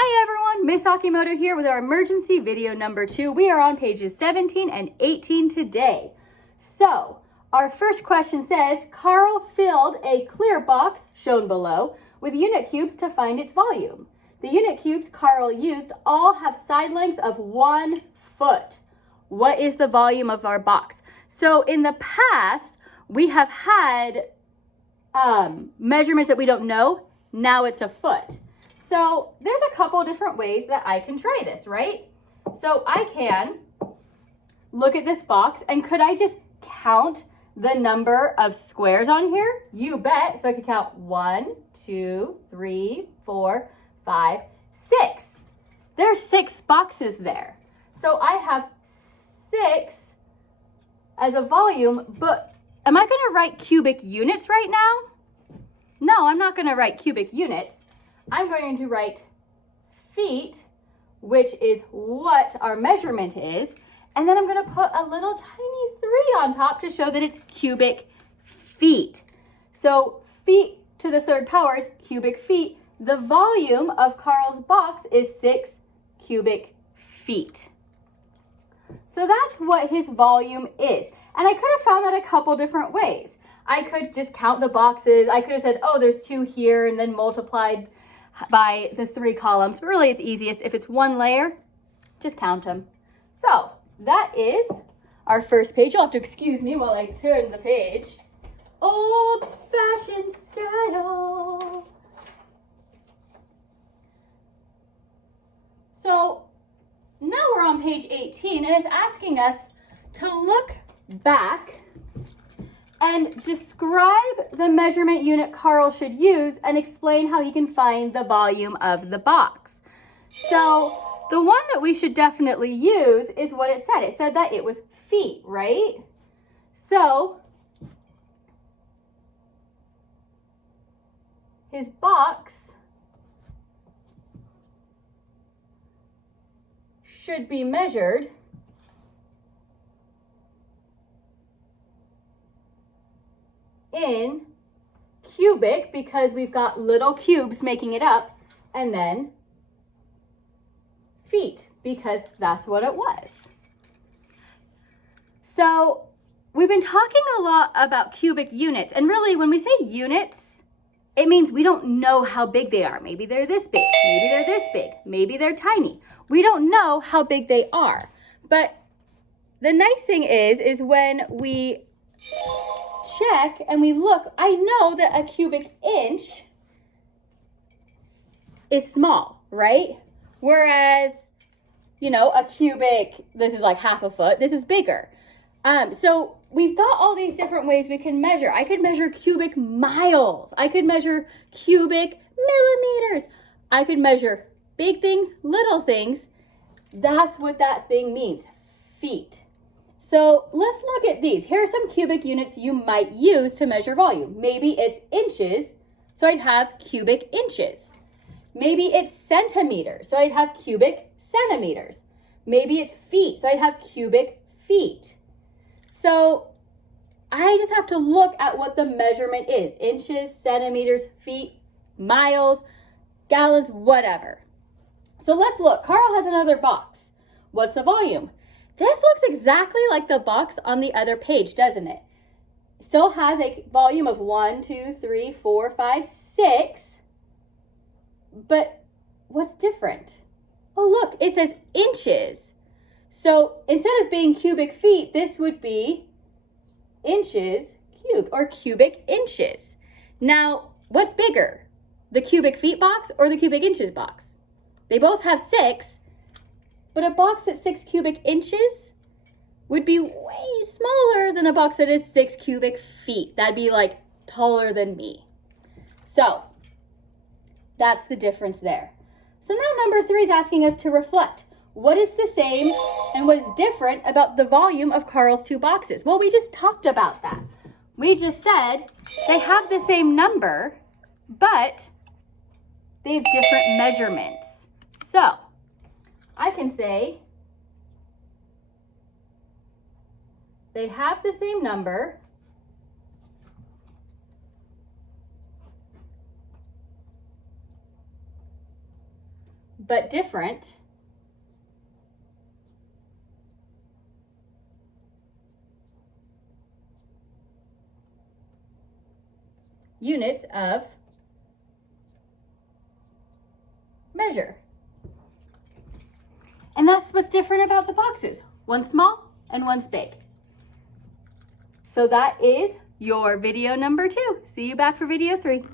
Hi everyone, Miss Akimoto here with our emergency video number 2. We are on pages 17 and 18 today. So, our first question says, Carl filled a clear box, shown below, with unit cubes to find its volume. The unit cubes Carl used all have side lengths of 1 foot. What is the volume of our box? So, in the past, we have had measurements that we don't know. Now it's a foot. So there's a couple different ways that I can try this, right? So I can look at this box and could I just count the number of squares on here? You bet. So I could count 1, 2, 3, 4, 5, 6. There's 6 boxes there. So I have 6 as a volume, but am I going to write cubic units right now? No, I'm not going to write cubic units. I'm going to write feet, which is what our measurement is, and then I'm going to put a little tiny 3 on top to show that it's cubic feet. So feet to the third power is cubic feet. The volume of Carl's box is 6 cubic feet. So that's what his volume is. And I could have found that a couple different ways. I could just count the boxes. I could have said, oh, there's 2 here, and then multiplied by the 3 columns, but really it's easiest if it's 1 layer, just count them. So that is our first page. You'll have to excuse me while I turn the page. Old-fashioned style. So now we're on page 18 and it's asking us to look back and describe the measurement unit Carl should use and explain how he can find the volume of the box. So the one that we should definitely use is what it said. It said that it was feet, right? So his box should be measured in cubic because we've got little cubes making it up, and then feet because that's what it was. So we've been talking a lot about cubic units, and really when we say units, it means we don't know how big they are. Maybe they're this big, maybe they're this big, maybe they're tiny. We don't know how big they are. But the nice thing is when we check and we look, I know that a cubic inch is small, right? Whereas, you know, a cubic, this is like half a foot, this is bigger. So we've got all these different ways we can measure. I could measure cubic miles. I could measure cubic millimeters. I could measure big things, little things. That's what that thing means, feet. So let's look at these. Here are some cubic units you might use to measure volume. Maybe it's inches, so I'd have cubic inches. Maybe it's centimeters, so I'd have cubic centimeters. Maybe it's feet, so I'd have cubic feet. So I just have to look at what the measurement is. Inches, centimeters, feet, miles, gallons, whatever. So let's look. Carl has another box. What's the volume? This looks exactly like the box on the other page, doesn't it? Still has a volume of 1, 2, 3, 4, 5, 6. But what's different? Oh, look, it says inches. So instead of being cubic feet, this would be inches cubed or cubic inches. Now, what's bigger? The cubic feet box or the cubic inches box? They both have 6. But a box at 6 cubic inches would be way smaller than a box that is 6 cubic feet. That'd be like taller than me. So that's the difference there. So now number 3 is asking us to reflect. What is the same and what is different about the volume of Carl's 2 boxes? Well, we just talked about that. We just said they have the same number, but they have different measurements. So I can say they have the same number, but different units of measure. And that's what's different about the boxes. One's small and one's big. So that is your video number 2. See you back for video 3.